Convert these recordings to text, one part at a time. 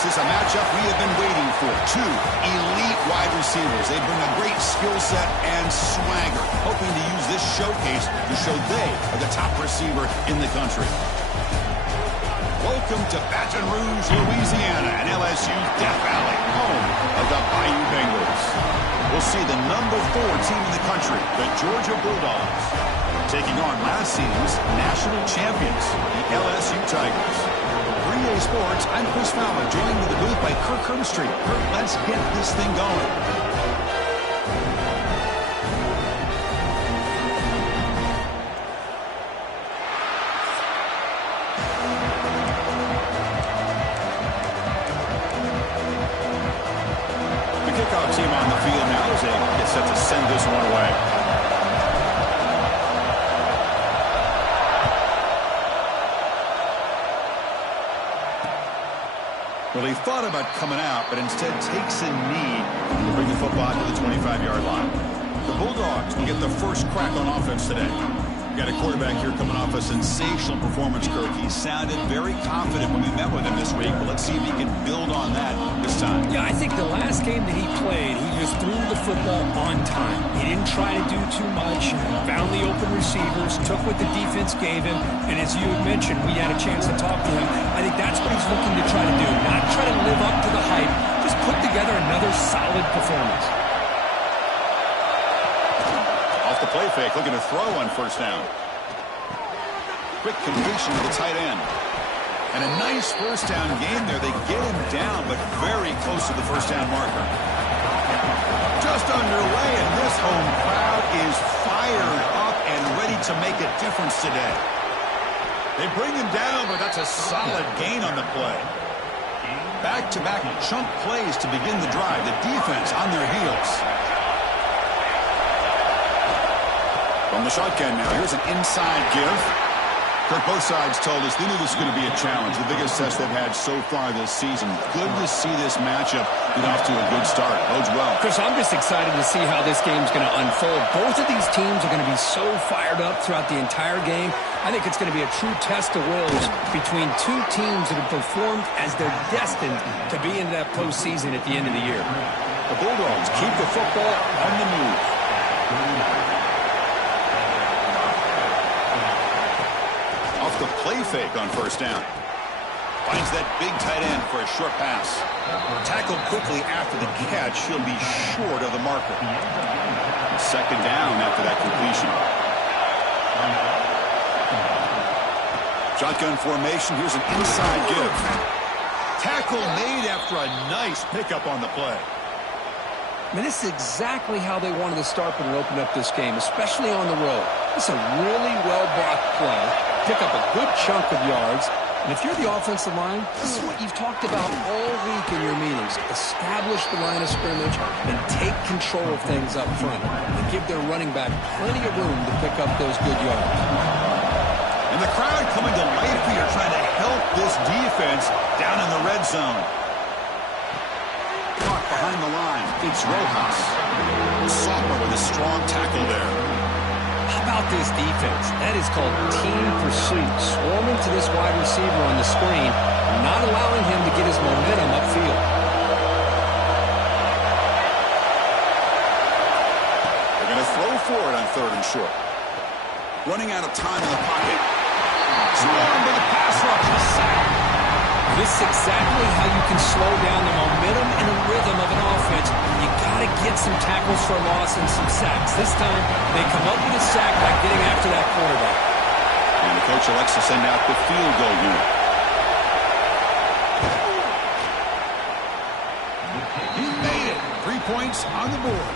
This is a matchup we have been waiting for. Two elite wide receivers. They bring a great skill set and swagger, hoping to use this showcase to show they are the top receiver in the country. Welcome to Baton Rouge, Louisiana, and LSU's Death Valley, home of the Bayou Bengals. We'll see the number 4 team in the country, the Georgia Bulldogs, taking on last season's national champions, the LSU Tigers. For EA Sports, I'm Chris Fowler, joined in the booth by Kirk Herbstreit. Kirk, let's get this thing going. Kickoff team on the field now as they get set to send this one away. Well, he thought about coming out, but instead takes a knee to bring the football to the 25-yard line. The Bulldogs will get the first crack on offense today. We've got a quarterback here coming off a sensational performance, Kirk. He sounded very confident when we met with him this week, but let's see if he can build on that this time. Yeah, I think the last game that he played, he just threw the football on time. He didn't try to do too much, found the open receivers, took what the defense gave him, and as you had mentioned, we had a chance to talk to him. I think that's what he's looking to try to do, not try to live up to the hype, just put together another solid performance. The play fake, looking to throw on first down. Quick completion to the tight end. And a nice first down game there. They get him down, but very close to the first down marker. Just underway, and this home crowd is fired up and ready to make a difference today. They bring him down, but that's a solid gain on the play. Back-to-back chunk plays to begin the drive. The defense on their heels. From the shotgun now, here's an inside give. Kirk, both sides told us they knew this was going to be a challenge, the biggest test they've had so far this season. Good to see this matchup get off to a good start. Bodes well. Chris, I'm just excited to see how this game's going to unfold. Both of these teams are going to be so fired up throughout the entire game. I think it's going to be a true test of wills between two teams that have performed as they're destined to be in that postseason at the end of the year. The Bulldogs keep the football on the move. The play fake on first down. Finds that big tight end for a short pass. Tackled quickly after the catch. He'll be short of the marker. Second down after that completion. Shotgun formation. Here's an inside give. Tackle made after a nice pickup on the play. I mean, this is exactly how they wanted to start when it opened up this game, especially on the road. It's a really well-blocked play. Pick up a good chunk of yards. And if you're the offensive line, this is what you've talked about all week in your meetings. Establish the line of scrimmage and take control of things up front. And give their running back plenty of room to pick up those good yards. And the crowd coming to life here, trying to help this defense down in the red zone. Caught behind the line. It's Rojas. Sophomore with a strong tackle there. How about this defense? That is called team pursuit. Swarming to this wide receiver on the screen, not allowing him to get his momentum upfield. They're going to throw for it on third and short. Running out of time in the pocket. Swarmed by the pass rush. Sack. This is exactly how you can slow down the momentum and the rhythm of an offense. You got to get some tackles for a loss and some sacks. This time, they come up with a sack by getting after that quarterback. And the coach elects to send out the field goal unit. He made it. 3 points on the board.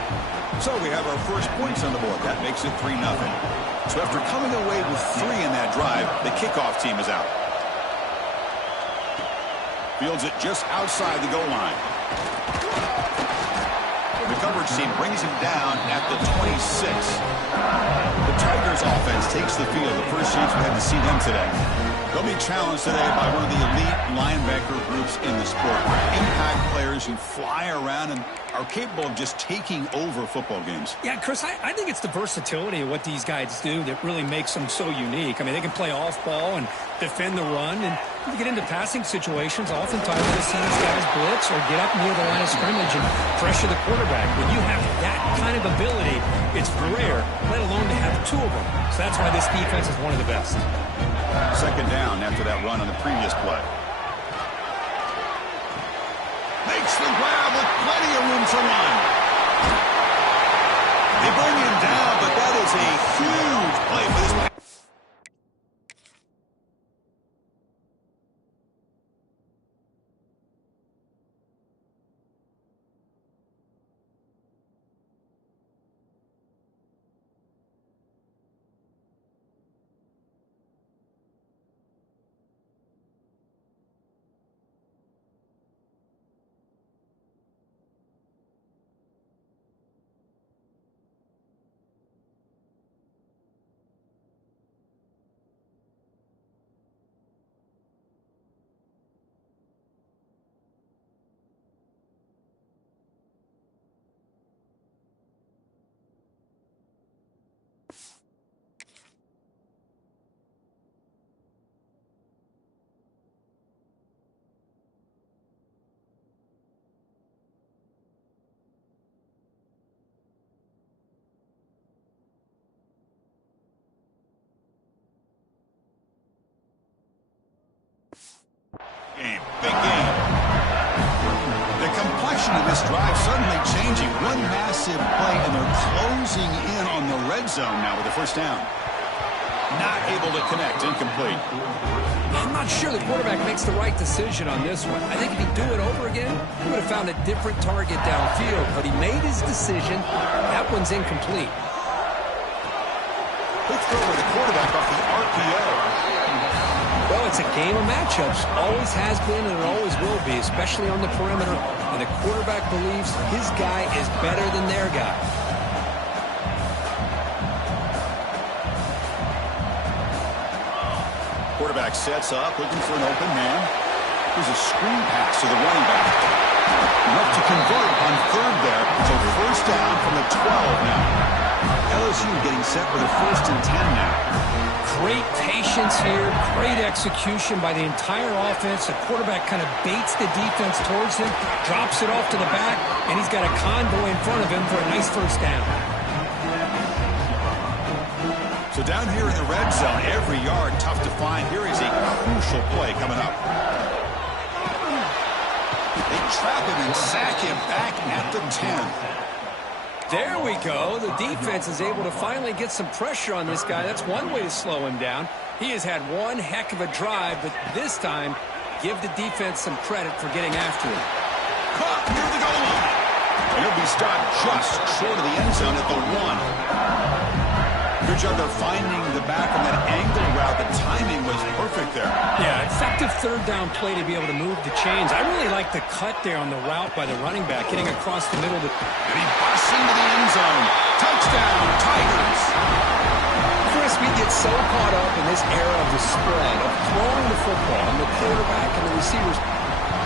So we have our first points on the board. That makes it 3-0. So after coming away with 3 in that drive, the kickoff team is out. Fields it just outside the goal line. The coverage team brings him down at the 26. The Tigers offense takes the field. The first chance we had to see them today. They'll be challenged today by one of the elite linebacker groups in the sport. Impact players who fly around and are capable of just taking over football games. Yeah, Chris, I think it's the versatility of what these guys do that really makes them so unique. I mean, they can play off ball and defend the run, and if you get into passing situations, oftentimes you'll see these guys blitz or get up near the line of scrimmage and pressure the quarterback. When you have that kind of ability, it's rare, let alone to have two of them. So that's why this defense is one of the best. Second down after that run on the previous play. Makes the grab with plenty of room to run. They bring him down, but that is a huge play for this. Big game. The complexion of this drive suddenly changing. One massive play, and they're closing in on the red zone now with the first down. Not able to connect. Incomplete. I'm not sure the quarterback makes the right decision on this one. I think if he'd do it over again, he would have found a different target downfield. But he made his decision. That one's incomplete. Quick throw with the quarterback off the RPO. Well, it's a game of matchups. Always has been and it always will be, especially on the perimeter. And the quarterback believes his guy is better than their guy. Quarterback sets up, looking for an open man. Here's a screen pass to the running back. Enough to convert on third there. So first down from the 12 now. LSU getting set for the 1st and 10 now. Great patience here, great execution by the entire offense. The quarterback kind of baits the defense towards him, drops it off to the back, and he's got a convoy in front of him for a nice first down. So down here in the red zone, every yard tough to find. Here is a crucial play coming up. They trap him and sack him back at the 10. There we go. The defense is able to finally get some pressure on this guy. That's one way to slow him down. He has had one heck of a drive, but this time, give the defense some credit for getting after him. Caught near the goal line. And he'll be stopped just short of the end zone at the 1. Good job they're finding the back on that angle route. The timing was perfect there. Yeah, effective third down play to be able to move the chains. I really like the cut there on the route by the running back, getting across the middle. And he busts into the end zone. Touchdown, Tigers. Chris, we get so caught up in this era of the spread, of throwing the football, and the quarterback and the receivers.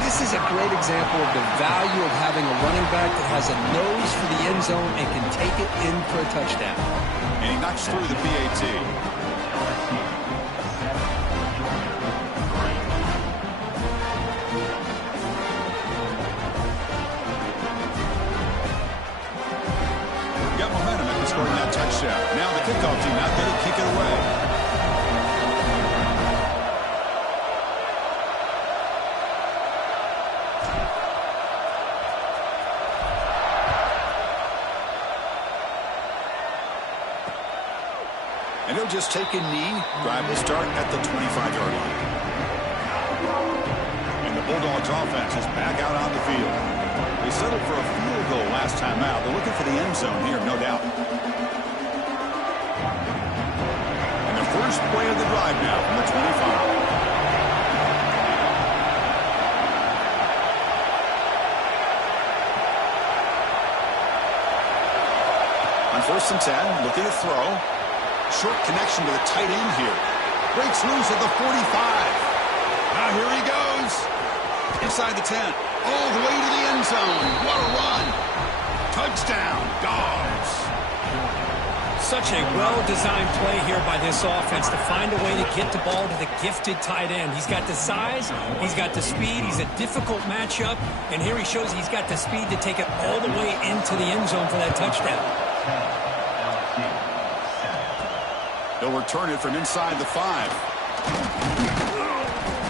This is a great example of the value of having a running back that has a nose for the end zone and can take it in for a touchdown. And he knocks through the PAT. Got momentum after scoring that touchdown. Now the kickoff team out there to kick it away. And he'll just take a knee. Drive will start at the 25-yard line. And the Bulldogs offense is back out on the field. They settled for a field goal last time out. They're looking for the end zone here, no doubt. And the first play of the drive now from the 25. On 1st and 10, looking to throw. Short connection to the tight end here. Breaks loose at the 45. Now here he goes. Inside the 10. All the way to the end zone. What a run. Touchdown, Dogs. Such a well-designed play here by this offense to find a way to get the ball to the gifted tight end. He's got the size, he's got the speed, he's a difficult matchup, and here he shows he's got the speed to take it all the way into the end zone for that touchdown. They'll return it from inside the 5.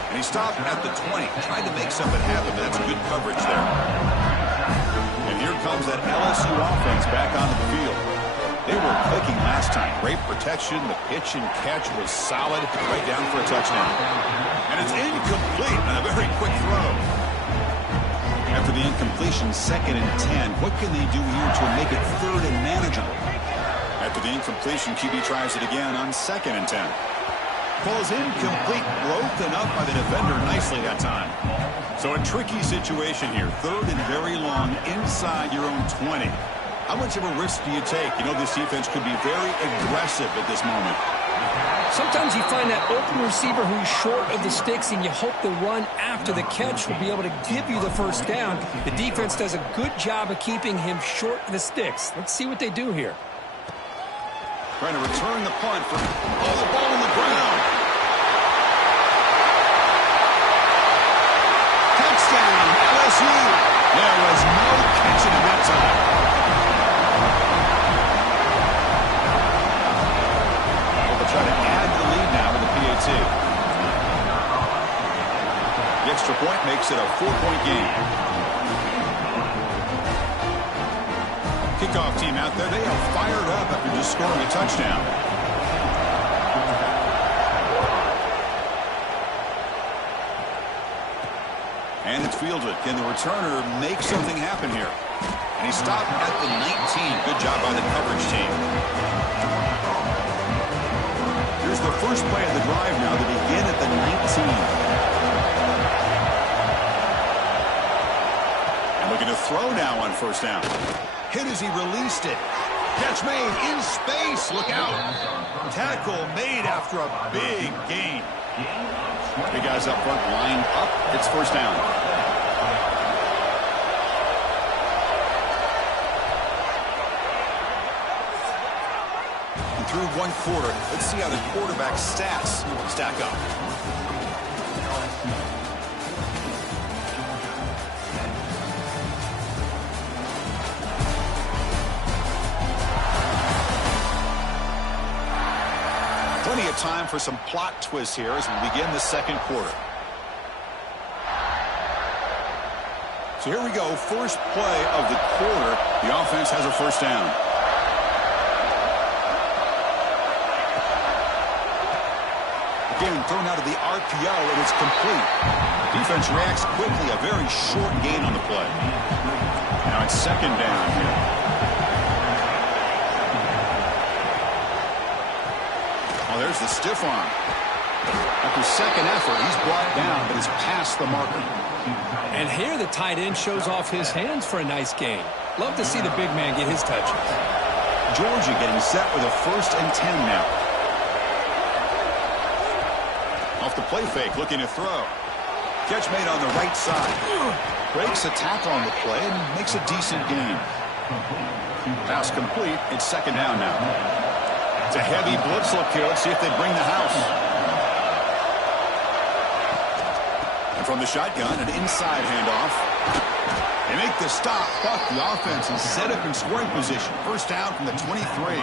And he stopped at the 20. Tried to make something happen, but that's good coverage there. And here comes that LSU offense back onto the field. They were clicking last time. Great protection. The pitch and catch was solid. Right down for a touchdown. And it's incomplete on a very quick throw. After the incompletion, 2nd and 10. What can they do here to make it 3rd and manageable? After the incompletion, QB tries it again on 2nd and 10. Falls incomplete. Broken up by the defender nicely that time. So a tricky situation here. 3rd and very long inside your own 20. How much of a risk do you take? You know, this defense could be very aggressive at this moment. Sometimes you find that open receiver who's short of the sticks, and you hope the run after the catch will be able to give you the first down. The defense does a good job of keeping him short of the sticks. Let's see what they do here. Trying to return the punt for the ball on the ground. Touchdown, LSU. There was no catching him that time. Try to add the lead now with the PAT. The extra point makes it a 4-point game. Kickoff team out there, they are fired up after just scoring a touchdown. And it's fielded. Can the returner make something happen here? And he stopped at the 19. Good job by the coverage team. Here's the first play of the drive now to begin at the 19. And looking to throw now on 1st down. Hit as he released it. Catch made in space. Look out. Tackle made after a big gain. Big guys up front lined up. It's 1st down. Through 1 quarter. Let's see how the quarterback's stats stack up. Plenty of time for some plot twists here as we begin the 2nd quarter. So here we go. First play of the quarter. The offense has a 1st down. Again, thrown out of the RPO, and it's complete. Defense reacts quickly. A very short gain on the play. Now it's 2nd down here. Oh, there's the stiff arm. After 2nd effort, he's brought down, but is past the marker. And here the tight end shows off his hands for a nice gain. Love to see the big man get his touches. Georgia getting set with a 1st and 10 now. Off the play fake, looking to throw. Catch made on the right side. Breaks a tackle on the play and makes a decent gain. Pass complete. It's 2nd down now. It's a heavy blitz look here. Let's see if they bring the house. And from the shotgun, an inside handoff. They make the stop, but the offense is set up in scoring position. 1st down from the 23.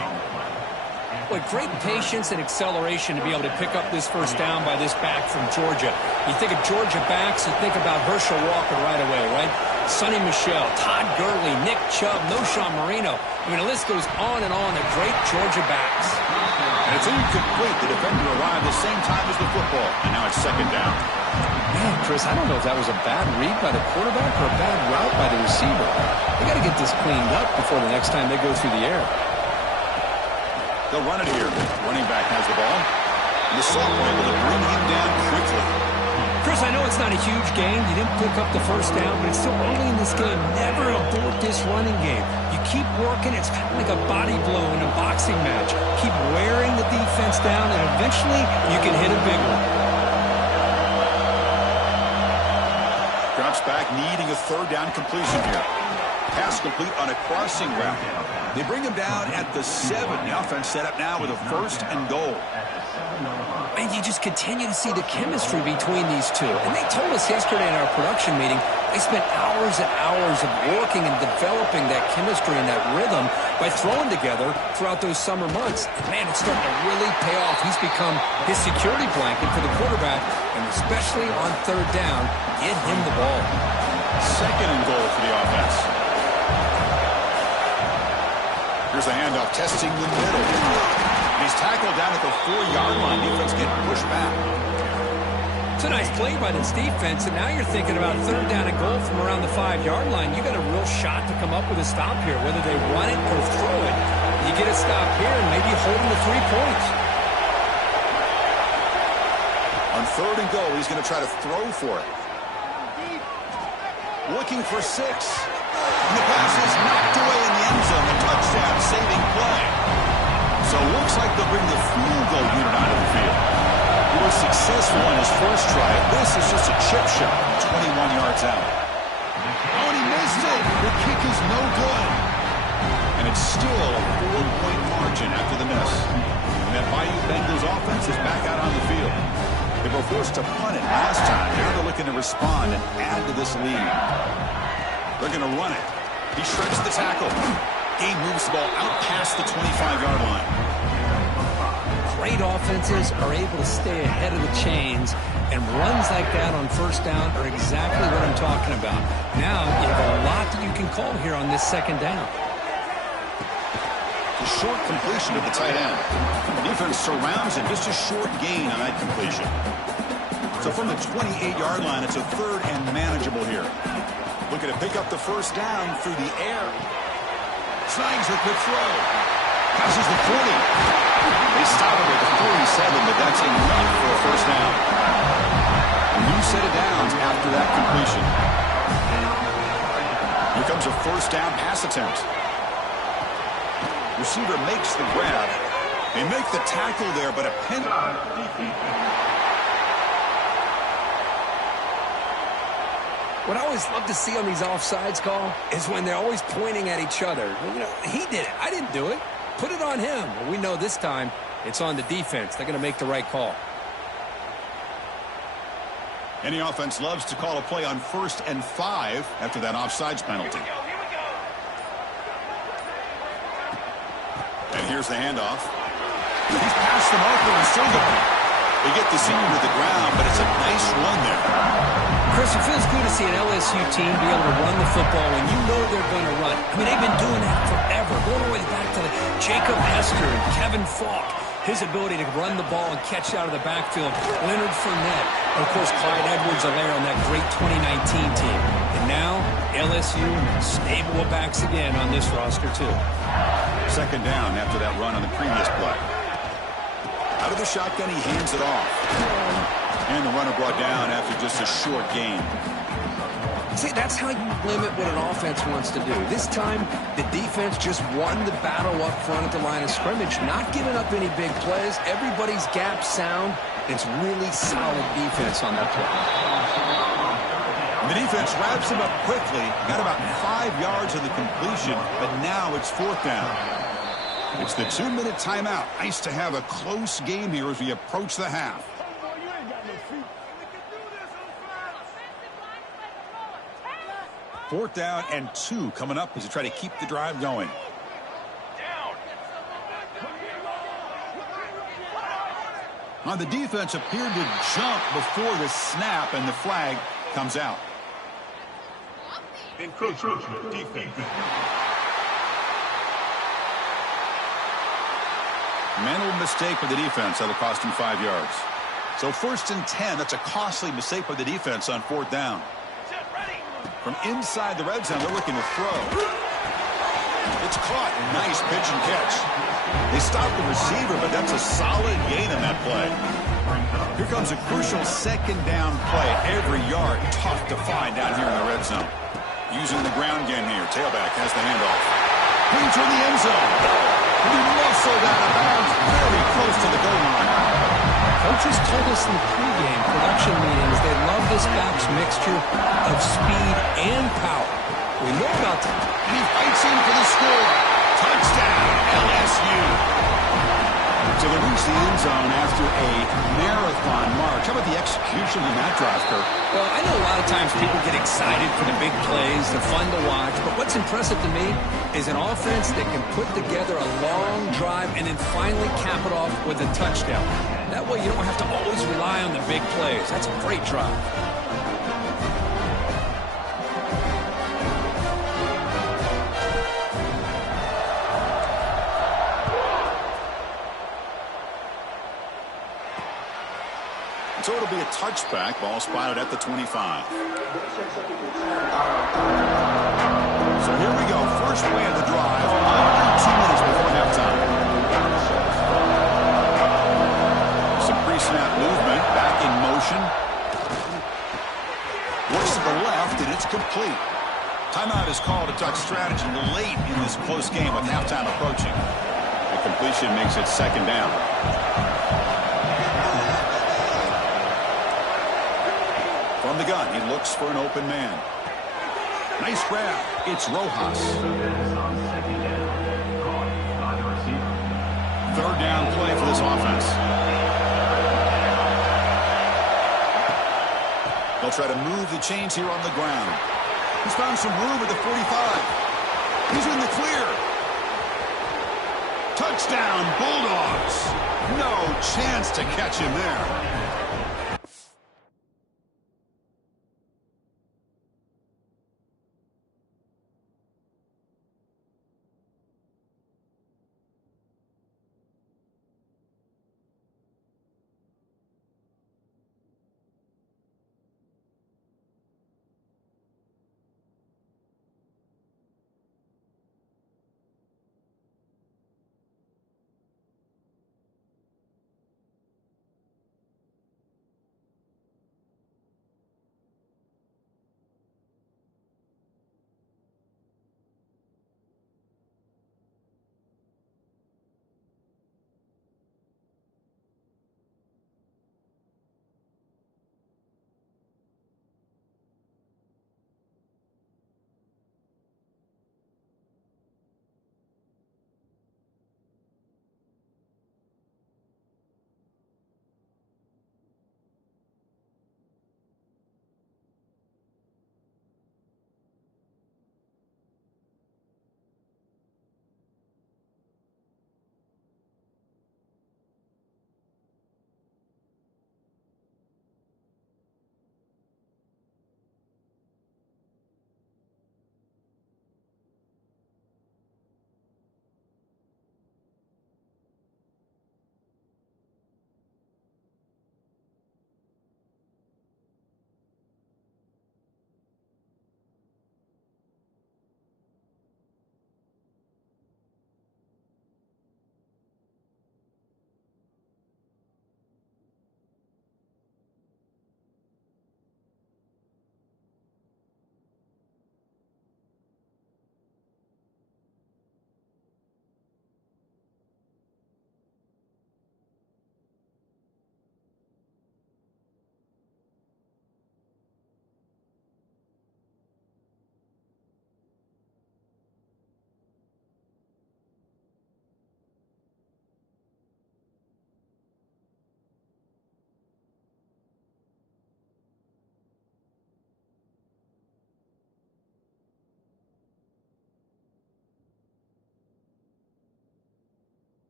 Boy, great patience and acceleration to be able to pick up this 1st down by this back from Georgia. You think of Georgia backs, you think about Herschel Walker right away, right? Sonny Michel, Todd Gurley, Nick Chubb, Noshawn Marino. I mean, the list goes on and on of great Georgia backs. And it's incomplete. The defender arrived the same time as the football. And now it's 2nd down. Man, Chris, I don't know if that was a bad read by the quarterback or a bad route by the receiver. They got to get this cleaned up before the next time they go through the air. They'll run it here. Running back has the ball. And the sophomore able to bring him down quickly. Chris, I know it's not a huge game. You didn't pick up the first down, but it's still early in this game. Never abort this running game. You keep working. It's kind of like a body blow in a boxing match. Keep wearing the defense down, and eventually you can hit a big one. Drops back, needing a third down completion here. Pass complete on a crossing route. They bring him down at the 7. The offense set up now with a 1st and goal. And you just continue to see the chemistry between these two. And they told us yesterday in our production meeting, they spent hours and hours of working and developing that chemistry and that rhythm by throwing together throughout those summer months. And man, it's starting to really pay off. He's become his security blanket for the quarterback, and especially on third down, get him the ball. 2nd and goal for the offense. Here's the handoff, testing the middle. He's tackled down at the 4-yard line. Defense getting pushed back. It's a nice play by this defense, and now you're thinking about third down and goal from around the 5-yard line. You got a real shot to come up with a stop here, whether they run it or throw it. You get a stop here and maybe hold them to 3 points. On 3rd and goal, he's going to try to throw for it. Looking for 6. And the pass is knocked away in the end zone. A touchdown saving play. So it looks like they'll bring the field goal unit onto the field. He was successful on his first try. This is just a chip shot, 21 yards out. Oh, and he missed it. The kick is no good. And it's still a 4-point margin after the miss. And that Bayou Bengals offense is back out on the field. They were forced to punt it last time. Now they're looking to respond and add to this lead. They're going to run it. He shreds the tackle. Game moves the ball out past the 25-yard line. Great offenses are able to stay ahead of the chains, and runs like that on first down are exactly what I'm talking about. Now you have a lot that you can call here on this 2nd down. The short completion of the tight end. Defense surrounds him. Just a short gain on that completion. So from the 28-yard line, it's a 3rd and manageable here. Looking to pick up the first down through the air. Snags a quick throw. Passes the 40. They stop him at the 47, but that's enough for a first down. A new set of downs after that completion. Here comes a first down pass attempt. Receiver makes the grab. They make the tackle there, but a penalty. What I always love to see on these offsides call is when they're always pointing at each other. Well, you know, he did it. I didn't do it. Put it on him. Well, we know this time it's on the defense. They're going to make the right call. Any offense loves to call a play on 1st and 5 after that offsides penalty. And here's the handoff. He's passed them open and still going. They get the senior to the ground, but it's a nice run there. Chris, it feels good to see an LSU team be able to run the football when you know they're going to run. I mean, they've been doing that forever, going all the way back to Jacob Hester and Kevin Falk. His ability to run the ball and catch out of the backfield. Leonard Fournette. And, of course, Clyde Edwards-Helaire on that great 2019 team. And now, LSU stable of backs again on this roster, too. 2nd down after that run on the previous play. Out of the shotgun, he hands it off. And the runner brought down after just a short gain. See, that's how you limit what an offense wants to do. This time, the defense just won the battle up front at the line of scrimmage, not giving up any big plays. Everybody's gap sound. It's really solid defense on that play. The defense wraps him up quickly. Got about 5 yards of the completion, but now it's 4th down. It's the 2-minute timeout. Nice to have a close game here as we approach the half. 4th down and 2 coming up as they try to keep the drive going. Now the defense appeared to jump before the snap, and the flag comes out. Encroachment defense. Mental mistake for the defense that'll cost him 5 yards. So 1st and 10, that's a costly mistake for the defense on 4th down. From inside the red zone, they're looking to throw. It's caught. Nice pitch and catch. They stopped the receiver, but that's a solid gain in that play. Here comes a crucial second down play. Every yard tough to find down here in the red zone. Using the ground game here. Tailback has the handoff. Brings her in the end zone. He muscled out of bounds very close to the goal line. Coaches told us in the pregame production meetings they love this back's mixture of speed and power. We know about that. He fights in for the score. Touchdown, LSU. So they reach the end zone after a marathon march. How about the execution in that drive, Kirk? Well, I know a lot of times people get excited for the big plays. They're fun to watch. But what's impressive to me is an offense that can put together a long drive and then finally cap it off with a touchdown. That way you don't have to always rely on the big plays. That's a great drive. So it'll be a touchback. Ball spotted at the 25. So here we go. First play of the drive. Under 2 minutes before halftime. Some pre-snap movement. Back in motion. Works to the left, and it's complete. Timeout is called to talk strategy late in this close game with halftime approaching. The completion makes it second down. From the gun, he looks for an open man. Nice grab. It's Rojas. Third down play for this offense. They'll try to move the chains here on the ground. He's found some room at the 45. He's in the clear. Touchdown, Bulldogs. No chance to catch him there.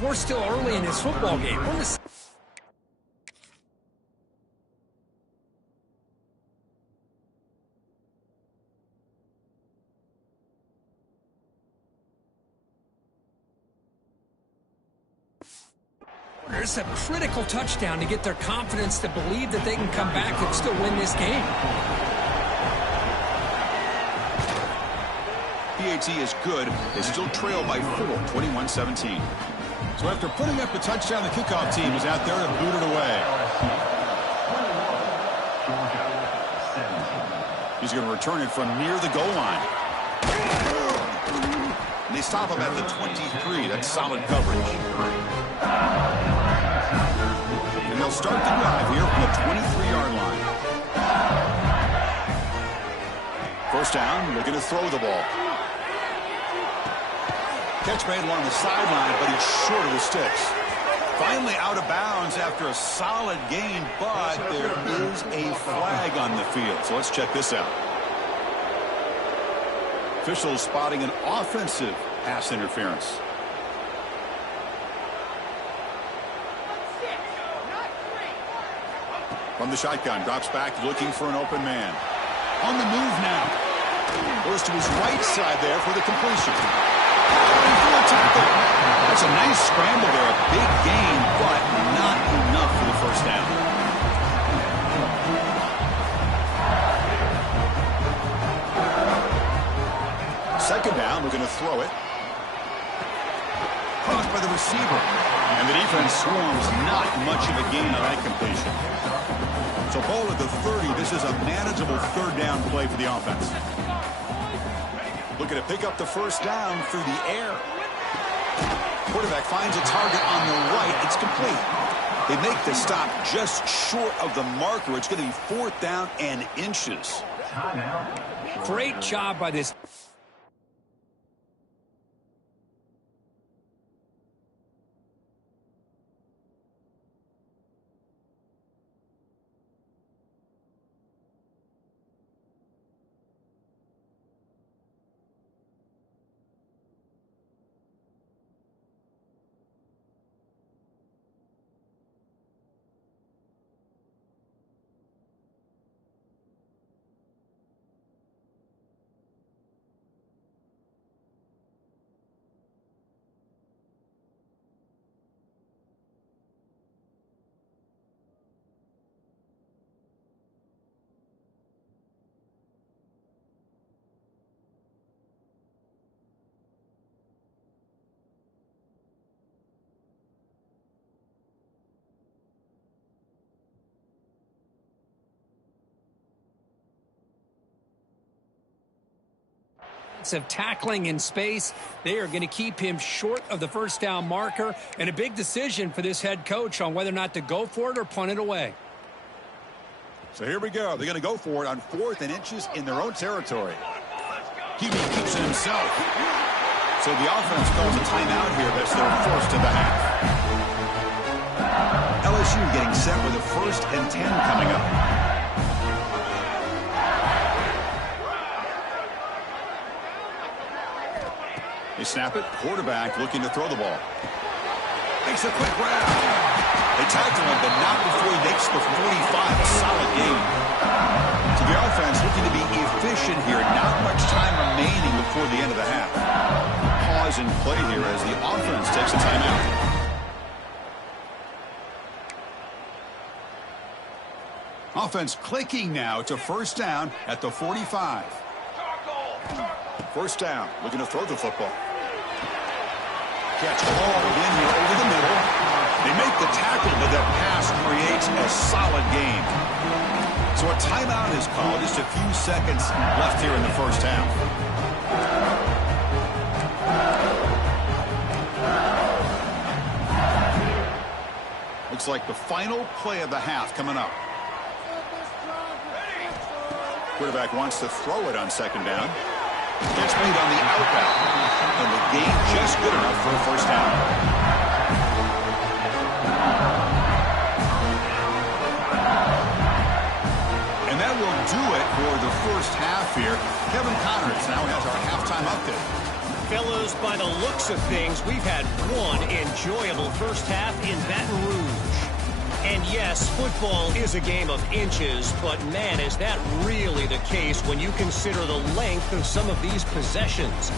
We're still early in this football game. It's a critical touchdown to get their confidence to believe that they can come back and still win this game. PAT is good. They still trail by 4, 21-17. So after putting up a touchdown, the kickoff team is out there to boot it away. He's going to return it from near the goal line. And they stop him at the 23. That's solid coverage. And they'll start the drive here from the 23-yard line. First down, they're going to throw the ball. Catch made along the sideline, but he's short of the sticks. Finally out of bounds after a solid gain, but there is a flag on the field. So let's check this out. Officials spotting an offensive pass interference. From the shotgun, drops back, looking for an open man. On the move now. Goes to his right side there for the completion. That's a nice scramble there. A big gain, but not enough for the first down. Second down, we're going to throw it. Crossed by the receiver. And the defense swarms not much of a gain on that completion. So ball at the 30. This is a manageable third down play for the offense. Looking to pick up the first down through the air. Quarterback finds a target on the right. It's complete. They make the stop just short of the marker. It's going to be 4th down and inches. Great job by this. Of tackling in space, they are going to keep him short of the first down marker, and a big decision for this head coach on whether or not to go for it or punt it away. So here we go. They're going to go for it on 4th and inches in their own territory. He keeps it himself. So the offense calls a timeout here. That's their first of the half. LSU getting set with a 1st and 10 coming up. They snap it. Quarterback looking to throw the ball. Makes a quick grab. They tackle him, but not before he makes the 45. A solid gain. So the offense looking to be efficient here. Not much time remaining before the end of the half. Pause and play here as the offense takes a timeout. Offense clicking now to first down at the 45. First down, looking to throw the football. Catch hauled in here over the middle. They make the tackle, but that pass creates a solid gain. So a timeout is called. Just a few seconds left here in the first half. Looks like the final play of the half coming up. Quarterback wants to throw it on second down. Gets made on the outbound. And the gain just good enough for a first down. And that will do it for the first half here. Kevin Connors now has our halftime update. Fellas, by the looks of things, we've had one enjoyable first half in Baton Rouge. And yes, football is a game of inches, but man, is that really the case when you consider the length of some of these possessions.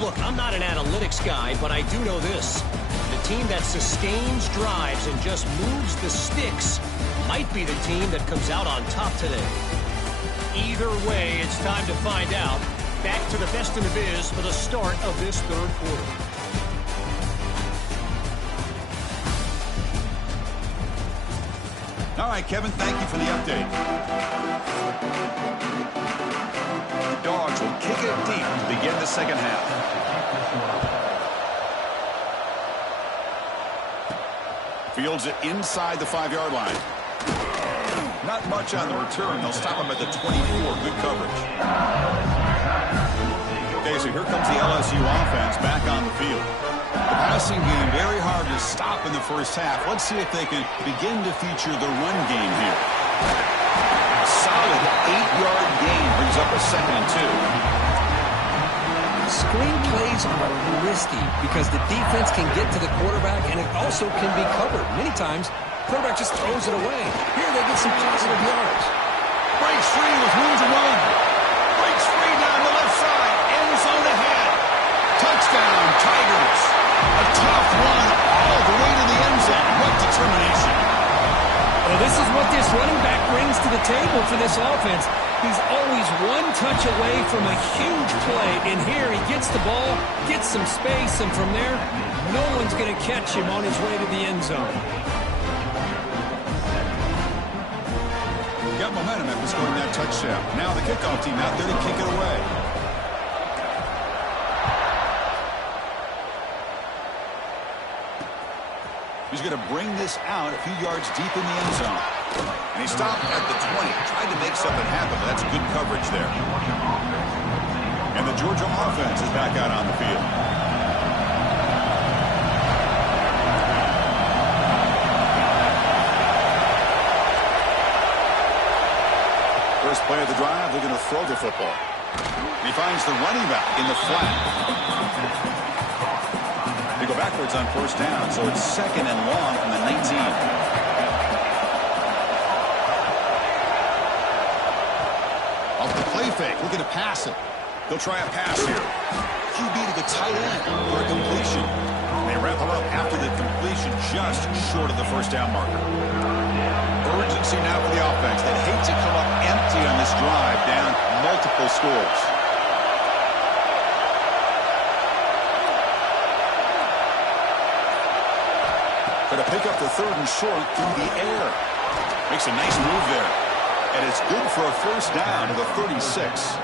Look, I'm not an analytics guy, but I do know this. The team that sustains drives and just moves the sticks might be the team that comes out on top today. Either way, it's time to find out. Back to the best in the biz for the start of this third quarter. All right, Kevin, thank you for the update. The Dogs will kick it deep to begin the second half. Fields it inside the 5-yard line. Not much on the return. They'll stop him at the 24. Good coverage. Okay, so here comes the LSU offense back on the field. The passing game very hard to stop in the first half. Let's see if they can begin to feature the run game here. A solid 8-yard gain brings up a 2nd and 2. Screen plays are risky because the defense can get to the quarterback and it also can be covered. Many times, quarterback just throws it away. Here they get some positive yards. Breaks free with room to run. Breaks free down the left side. End zone ahead. Touchdown, Tigers. A tough run all the way to the end zone. What determination. Well, this is what this running back brings to the table for this offense. He's always one touch away from a huge play. And here he gets the ball, gets some space, and from there, no one's going to catch him on his way to the end zone. Got momentum after scoring that touchdown. Now the kickoff team out there to kick it away. He's going to bring this out a few yards deep in the end zone. And he stopped at the 20. Tried to make something happen, but that's good coverage there. And the Georgia offense is back out on the field. First play of the drive, they're going to throw the football. And he finds the running back in the flat. They go backwards on first down, so it's 2nd and long from the 19. Off the play fake, looking to pass it. They'll try a pass here. QB to the tight end for a completion. They wrap him up after the completion, just short of the first down marker. Urgency now for the offense. They'd hate to come up empty on this drive, down multiple scores. Going to pick up the 3rd and short through the air. Makes a nice move there. And it's good for a first down to the 36.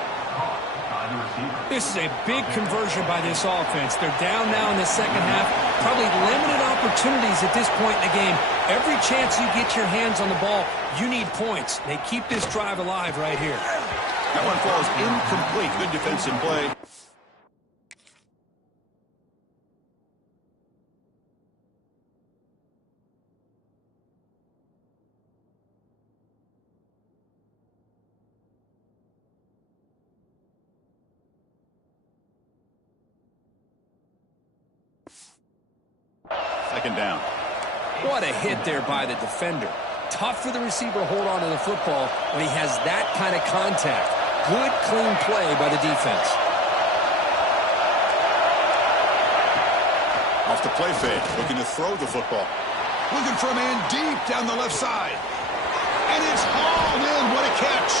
This is a big conversion by this offense. They're down now in the second half. Probably limited opportunities at this point in the game. Every chance you get your hands on the ball, you need points. They keep this drive alive right here. That one falls incomplete. Good defensive play. Second down. What a hit there by the defender. Tough for the receiver to hold on to the football when he has that kind of contact. Good, clean play by the defense. Off the play fake, looking to throw the football. Looking for a man deep down the left side. And it's hauled in. What a catch.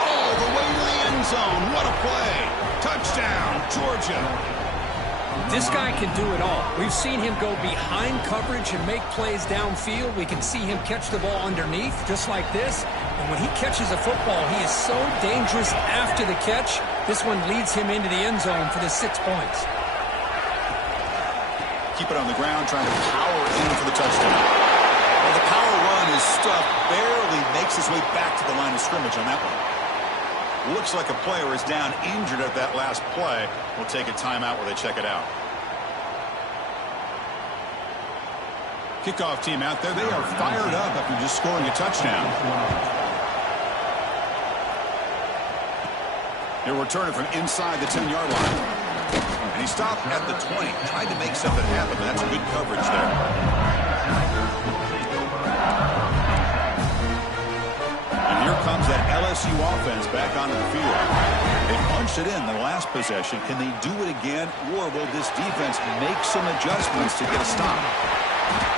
All the way to the end zone. What a play. Touchdown, Georgia. This guy can do it all. We've seen him go behind coverage and make plays downfield. We can see him catch the ball underneath, just like this. And when he catches a football, he is so dangerous after the catch. This one leads him into the end zone for the 6 points. Keep it on the ground, trying to power in for the touchdown. Well, the power run is stuffed, barely makes his way back to the line of scrimmage on that one. Looks like a player is down injured at that last play. We'll take a timeout where they check it out. Kickoff team out there. They are fired up after just scoring a touchdown. He'll return it from inside the 10-yard line. And he stopped at the 20, tried to make something happen, but that's good coverage there. And here comes that LSU offense back onto the field. They punched it in the last possession. Can they do it again, or will this defense make some adjustments to get a stop?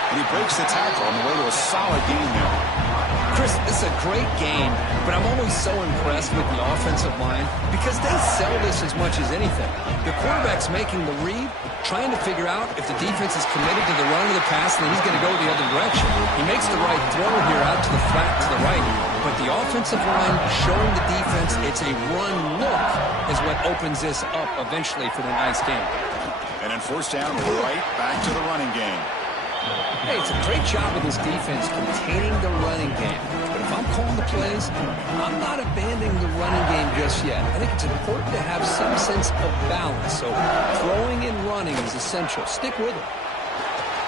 And he breaks the tackle on the way to a solid game there. Chris, this is a great game, but I'm always so impressed with the offensive line because they sell this as much as anything. The quarterback's making the read, trying to figure out if the defense is committed to the run or the pass, and then he's going to go the other direction. He makes the right throw here out to the flat to the right, but the offensive line showing the defense it's a run look is what opens this up eventually for the nice game. And then first down, right back to the running game. Hey, it's a great job of this defense containing the running game. But if I'm calling the plays, I'm not abandoning the running game just yet. I think it's important to have some sense of balance. So throwing and running is essential. Stick with it.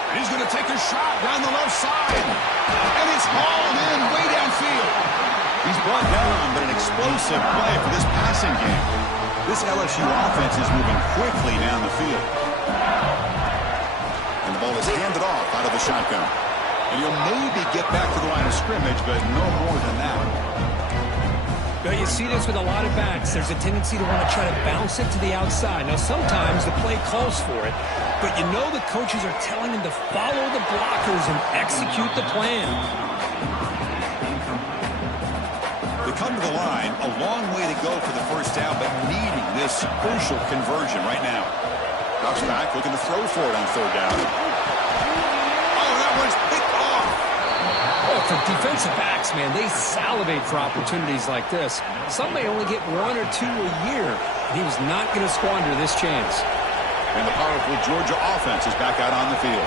And he's going to take a shot down the left side. And it's hauled in way downfield. He's brought down, but an explosive play for this passing game. This LSU offense is moving quickly down the field. And the ball is handed off out of the shotgun. And he'll maybe get back to the line of scrimmage, but no more than that. Well, you see this with a lot of backs. There's a tendency to want to try to bounce it to the outside. Now, sometimes the play calls for it, but you know the coaches are telling him to follow the blockers and execute the plan. They come to the line, a long way to go for the first down, but needing this crucial conversion right now. Drops back, looking to throw for it on third down. Oh, that one's picked off. Oh, for defensive backs, man, they salivate for opportunities like this. Some may only get one or two a year, and he was not going to squander this chance. And the powerful Georgia offense is back out on the field.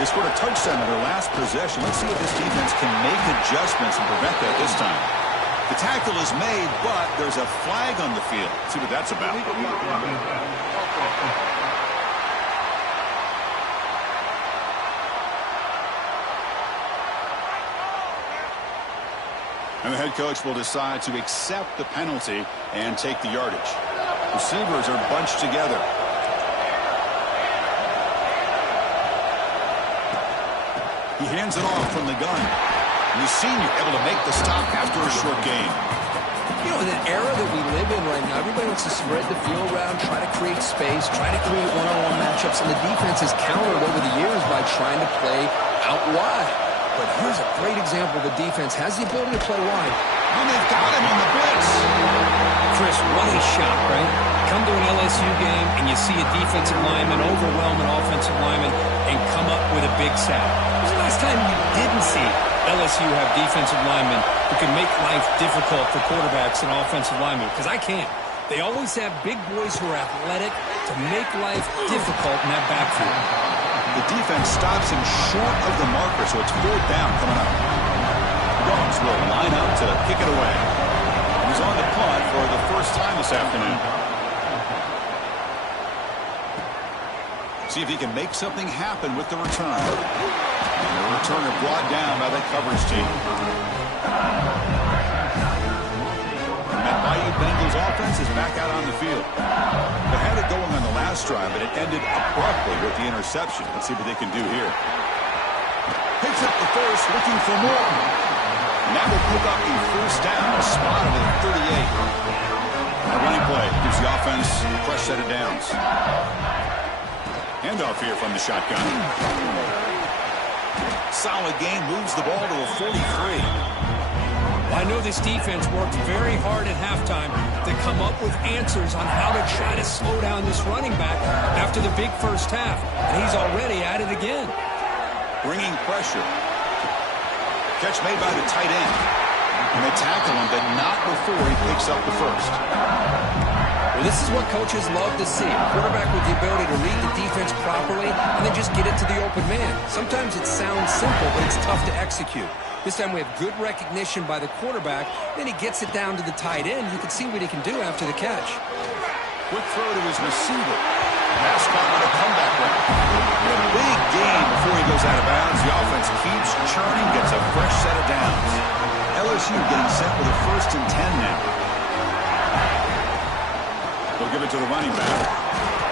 They scored a touchdown in their last possession. Let's see if this defense can make adjustments and prevent that this time. The tackle is made, but there's a flag on the field. Let's see what that's about. And the head coach will decide to accept the penalty and take the yardage. Receivers are bunched together. He hands it off from the gun. And the senior able to make the stop after a short gain. You know, in an era that we live in right now, everybody wants to spread the field around, try to create space, try to create one-on-one matchups, and the defense has countered over the years by trying to play out wide. But here's a great example. The defense has the ability to play wide. And they've got him on the blitz. Chris, what a shot, right? Come to an LSU game and you see a defensive lineman overwhelm an offensive lineman and come up with a big sack. When was the last time you didn't see LSU have defensive linemen who can make life difficult for quarterbacks and offensive linemen? Because I can't. They always have big boys who are athletic to make life difficult in that backfield. The defense stops him short of the marker, so it's fourth down coming up. Dogs will line up to kick it away. And he's on the punt for the first time this afternoon. See if he can make something happen with the return. And the returner brought down by that coverage team. And that Bayou Bengals offense is back out on the field. They had it going on the last drive, but it ended abruptly with the interception. Let's see what they can do here. Picks up the first, looking for more. And that will pick up a first down, spotted at 38. A running play gives the offense a fresh set of downs. Handoff here from the shotgun. Solid game, moves the ball to a 43. I know this defense worked very hard at halftime to come up with answers on how to try to slow down this running back after the big first half. And he's already at it again. Bringing pressure. Catch made by the tight end. And they tackle him, but not before he picks up the first. Well, this is what coaches love to see. A quarterback with the ability to read the defense properly and then just get it to the open man. Sometimes it sounds simple, but it's tough to execute. This time we have good recognition by the quarterback. Then he gets it down to the tight end. You can see what he can do after the catch. Quick throw to his receiver. Mascot with a comeback route. A big gain before he goes out of bounds. The offense keeps churning, gets a fresh set of downs. LSU getting set with a 1st and 10 now. They'll give it to the running back.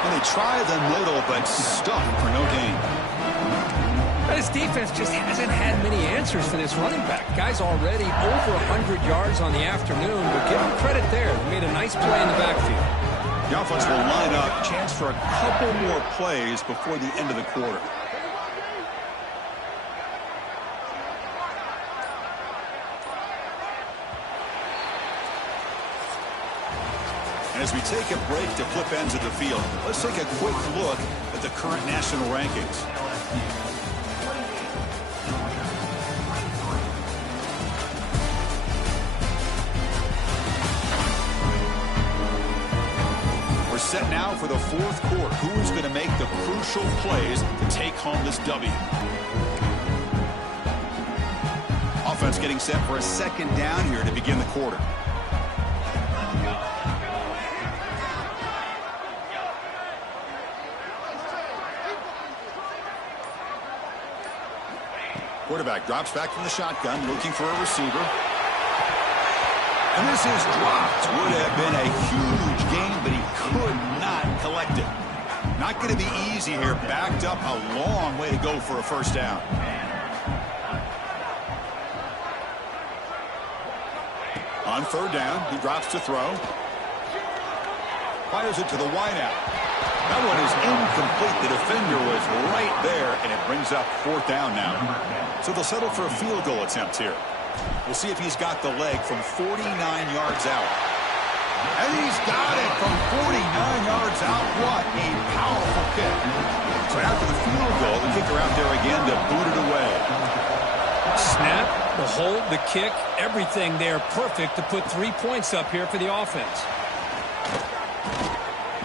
And they try the middle, but stuck for no gain. This defense just hasn't had many answers for this running back. Guy's already over 100 yards on the afternoon, but give him credit there. They made a nice play in the backfield. The offense will line up, chance for a couple more plays before the end of the quarter. And as we take a break to flip ends of the field, let's take a quick look at the current national rankings. We're set now for the fourth quarter. Who is going to make the crucial plays to take home this W? Offense getting set for a second down here to begin the quarter. Quarterback drops back from the shotgun, looking for a receiver. And this is dropped. Would have been a huge gain, but he could not collect it. Not going to be easy here. Backed up a long way to go for a first down. On third down, he drops to throw. Fires it to the wideout. That one is incomplete. The defender was right there, and it brings up fourth down now. So they'll settle for a field goal attempt here. We'll see if he's got the leg from 49 yards out. And he's got it from 49 yards out. What a powerful kick. So after the field goal, the kicker out there again to boot it away. Snap, the hold, the kick, everything there perfect to put 3 points up here for the offense.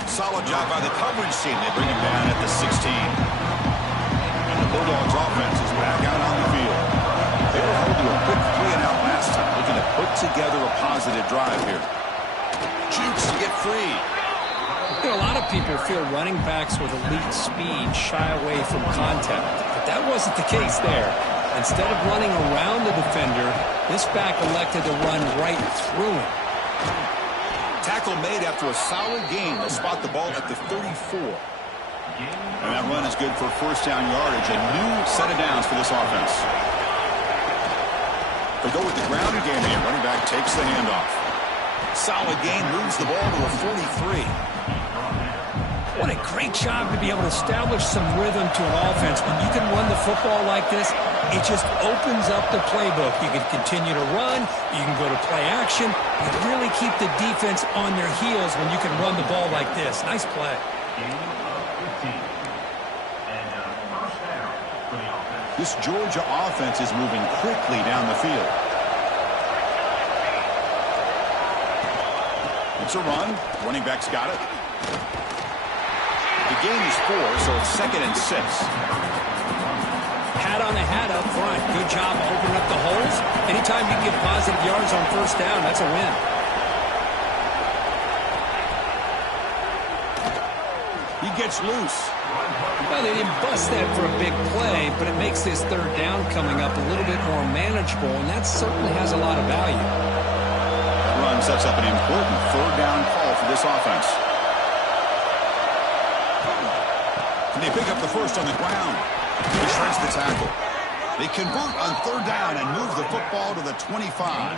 Solid job by the coverage team. They bring him down at the 16. And the Bulldogs offense is back out on the field. They were held to a quick 3-and-out last time, looking to put together a positive drive here. Jukes to get free. You know, a lot of people feel running backs with elite speed shy away from contact, but that wasn't the case there. Instead of running around the defender, this back elected to run right through him. Tackle made after a solid gain. They'll spot the ball at the 34. And that run is good for first down yardage. A new set of downs for this offense. They go with the ground game here. Running back takes the handoff. Solid gain, moves the ball to the 43. What a great job to be able to establish some rhythm to an offense. When you can run the football like this, it just opens up the playbook. You can continue to run. You can go to play action. You can really keep the defense on their heels when you can run the ball like this. Nice play. This Georgia offense is moving quickly down the field. It's a run. Running back's got it. The gain is 4, so it's 2nd and 6. Hat on the hat up front. Good job opening up the holes. Anytime you get positive yards on first down, that's a win. He gets loose. Well, they didn't bust that for a big play, but it makes this third down coming up a little bit more manageable, and that certainly has a lot of value. That run sets up an important third down call for this offense. And they pick up the first on the ground. He shreds the tackle. They convert on third down and move the football to the 25.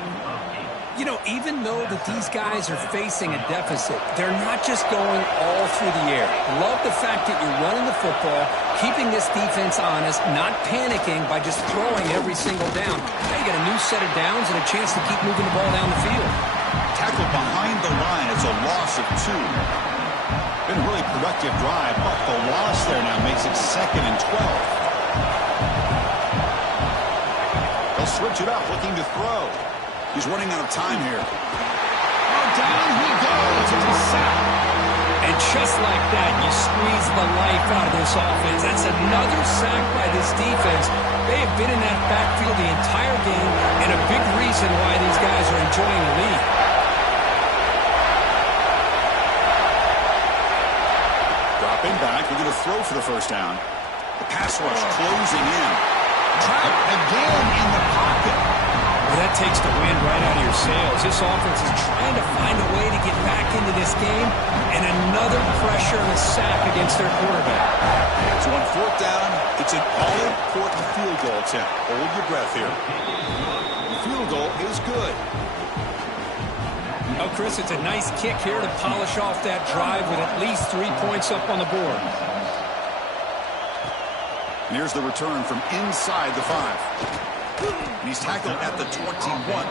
You know, even though that these guys are facing a deficit, they're not just going all through the air. Love the fact that you're running the football, keeping this defense honest, not panicking by just throwing every single down. They get a new set of downs and a chance to keep moving the ball down the field. Tackle behind the line. It's a loss of 2. Been a really productive drive, but the loss there now makes it 2nd and 12. They'll switch it up, looking to throw. He's running out of time here. Oh, down he goes. It's a sack. And just like that, you squeeze the life out of this offense. That's another sack by this defense. They have been in that backfield the entire game, and a big reason why these guys are enjoying the lead. Dropping back, we're going to throw for the first down. The pass rush closing in. Trapped again in the pocket. Well, that takes the wind right out of your sails. This offense is trying to find a way to get back into this game, and another pressure and a sack against their quarterback. So on fourth down, it's an all-important field goal attempt. Hold your breath here. The field goal is good. Oh, Chris, it's a nice kick here to polish off that drive with at least 3 points up on the board. And here's the return from inside the 5. And he's tackled at the 21.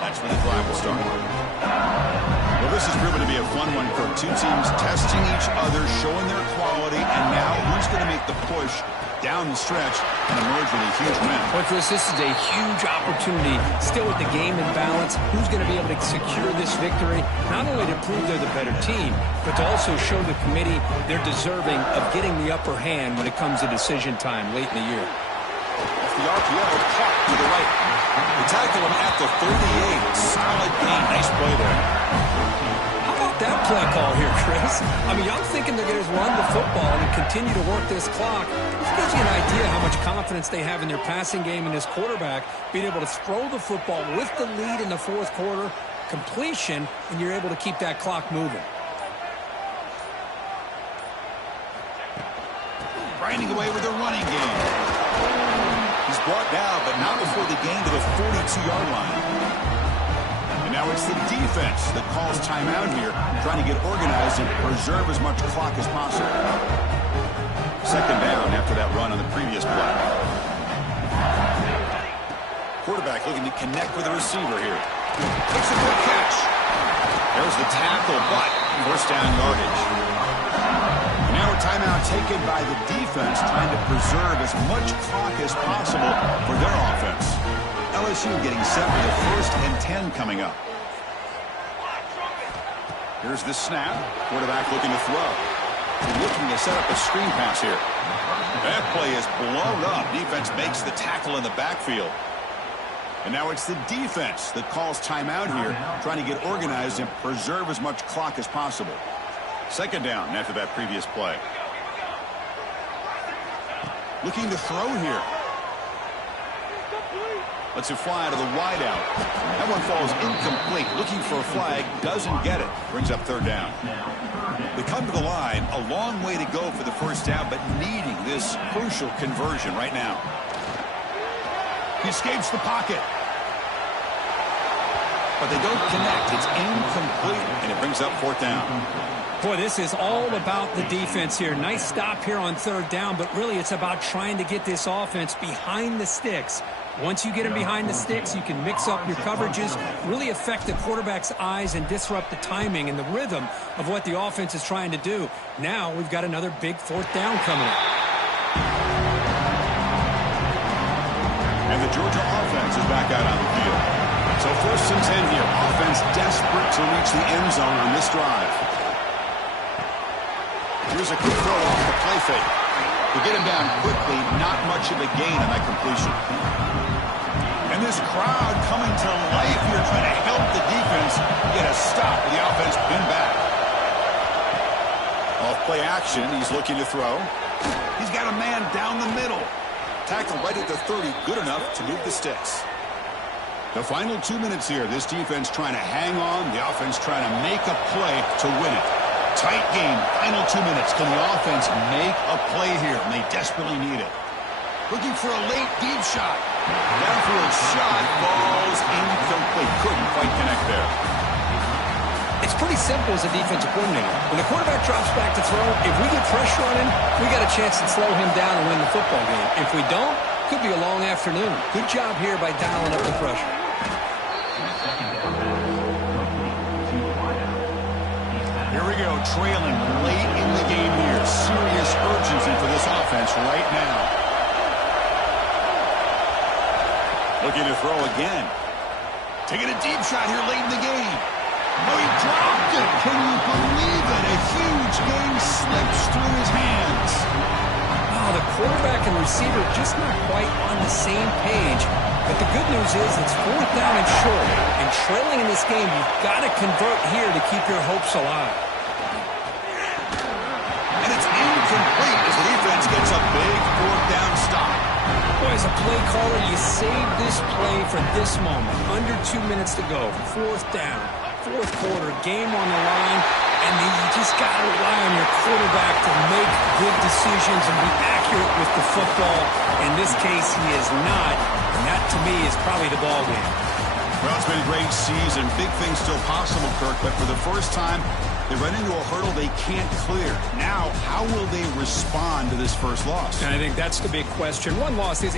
That's where the drive will start. Well, this is proving to be a fun one, Kirk. Two teams testing each other, showing their quality, and now who's going to make the push down the stretch and emerge with a huge win. Well, Chris, this is a huge opportunity. Still with the game in balance, who's going to be able to secure this victory, not only to prove they're the better team, but to also show the committee they're deserving of getting the upper hand when it comes to decision time late in the year. Off the RPO, caught to the right. They tackle him at the 38. Solid gain. Nice play there. How about that play call here, Chris? I mean, I'm thinking they're going to run the football and continue to work this clock. This gives you an idea how much confidence they have in their passing game and this quarterback being able to throw the football with the lead in the fourth quarter, completion, and you're able to keep that clock moving. Grinding away with a running game. He's brought down, but not before the gain to the 42-yard line. And now it's the defense that calls timeout here, trying to get organized and preserve as much clock as possible. Second down after that run on the previous play. Quarterback looking to connect with the receiver here. Takes a good catch. There's the tackle, but first down yardage. Now a timeout taken by the defense, trying to preserve as much clock as possible for their offense. LSU getting set for the 1st and 10 coming up. Here's the snap. Quarterback looking to throw. Looking to set up a screen pass here. That play is blown up. Defense makes the tackle in the backfield. And now it's the defense that calls timeout here, trying to get organized and preserve as much clock as possible. Second down after that previous play. Looking to throw here. Lets it fly out of the wideout. That one falls incomplete. Looking for a flag. Doesn't get it. Brings up third down. They come to the line. A long way to go for the first down, but needing this crucial conversion right now. He escapes the pocket. But they don't connect. It's incomplete, and it brings up fourth down. Boy, this is all about the defense here. Nice stop here on third down, but really it's about trying to get this offense behind the sticks. Once you get them behind the sticks, you can mix up your coverages, really affect the quarterback's eyes and disrupt the timing and the rhythm of what the offense is trying to do. Now we've got another big fourth down coming up. And the Georgia offense is back out on the field. So 1st and 10 here. Offense desperate to reach the end zone on this drive. Here's a quick throw off the play fake. To get him down quickly, not much of a gain on that completion. And this crowd coming to life here, trying to help the defense get a stop with the offense pinned back. Off play action, he's looking to throw. He's got a man down the middle. Tackle right at the 30, good enough to move the sticks. The final 2 minutes here, this defense trying to hang on, the offense trying to make a play to win it. Tight game, final 2 minutes. Can the offense make a play here? And they desperately need it. Looking for a late deep shot. Downfield shot falls incomplete. Couldn't quite connect there. It's pretty simple as a defensive coordinator. When the quarterback drops back to throw, if we get pressure on him, we got a chance to slow him down and win the football game. If we don't, could be a long afternoon. Good job here by dialing up the pressure. Here we go, trailing late in the game here. Serious urgency for this offense right now. Looking to throw again. Taking a deep shot here late in the game. Oh, he dropped it. Can you believe it? A huge game slips through his hands. Oh, the quarterback and receiver just not quite on the same page. But the good news is it's fourth down and short. And trailing in this game, you've got to convert here to keep your hopes alive. And it's incomplete as the defense gets a big fourth down stop. Boy, as a play caller, you save this play for this moment. Under 2 minutes to go. Fourth down. Fourth quarter. Game on the line. And then you just got to rely on your quarterback to make good decisions and be accurate with the football. In this case, he is not. And that, to me, is probably the ball game. Well, it's been a great season. Big things still possible, Kirk, but for the first time, they run into a hurdle they can't clear. Now, how will they respond to this first loss? And I think that's the big question. One loss isn't